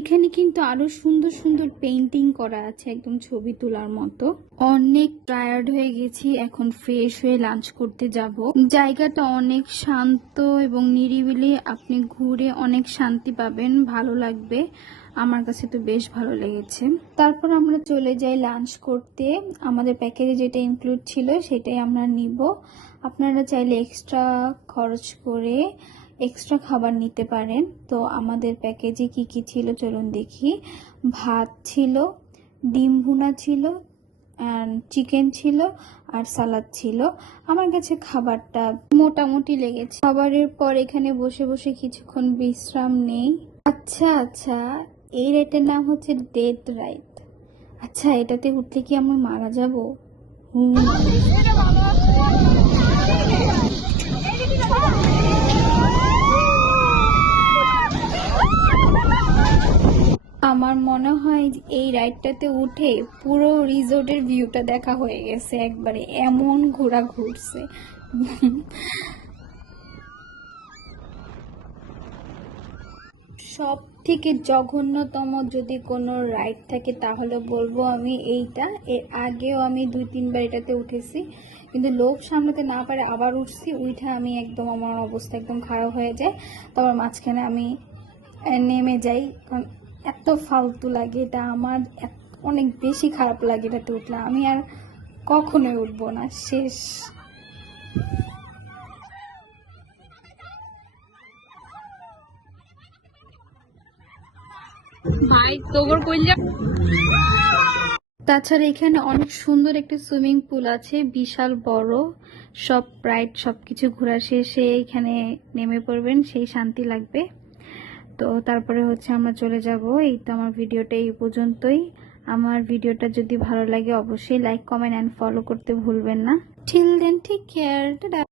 এখানে কিন্তু আরো সুন্দর সুন্দর পেইন্টিং করা আছে, একদম ছবি তোলার মতো। অনেক টায়ার্ড হয়ে গেছি, এখন ফ্রেশ হয়ে লাঞ্চ করতে যাব। জায়গাটা অনেক শান্ত এবং নিরিবিলি, আপনি ঘুরে অনেক শান্তি পাবেন, ভালো লাগবে। আমার কাছে তো বেশ ভালো লেগেছে। তারপর আমরা চলে যাই লাঞ্চ করতে। আমাদের প্যাকেজে যেটা ইনক্লুড ছিল সেটাই আমরা নিব। আপনারা চাইলে এক্সট্রা খরচ করে এক্সট্রা খাবার নিতে পারেন। তো আমাদের প্যাকেজে কি কি ছিল চলুন দেখি। ভাত ছিল, ডিম ভুনা ছিল, চিকেন ছিল আর সালাদ ছিল। আমার কাছে খাবারটা মোটামুটি লেগেছে। খাবারের পর এখানে বসে বসে কিছুক্ষণ বিশ্রাম নেই। আচ্ছা আচ্ছা, এই রাইডের নাম হচ্ছে ডেথ রাইড। আচ্ছা, এটাতে উঠলে কি আমরা মারা যাব? আমার মনে হয় এই রাইডটাতে উঠে পুরো রিসোর্টের ভিউটা দেখা হয়ে গেছে একবারে, এমন ঘোরা ঘুরছে। সব থেকে জঘন্যতম যদি কোনো রাইড থাকে তাহলে বলবো আমি এইটা। এর আগেও আমি 2-3 বার এটাতে উঠেছি, কিন্তু লোক সামলাতে না পারে আবার উঠছি। উঠে আমি একদম, আমার অবস্থা একদম খারাপ হয়ে যায়। তারপর মাঝখানে আমি নেমে যাই, কারণ এত ফালতু লাগে এটা। আমার অনেক বেশি খারাপ লাগে এটাতে উঠলে। আমি আর কখনোই উঠবো না, শেষ। ভাই তোর কইলা। তাছাড়া এখানে অনেক সুন্দর একটা সুইমিং পুল আছে, বিশাল বড়। সব রাইড সবকিছু ঘোরা শেষে এখানে নেমে পড়বেন, সেই শান্তি লাগবে। তো তারপরে হচ্ছে আমরা চলে যাব। এই তো আমার ভিডিওটা এই পর্যন্তই। আমার ভিডিওটা যদি ভালো লাগে অবশ্যই লাইক, কমেন্ট অ্যান্ড ফলো করতে ভুলবেন না। Till then, take care, tata.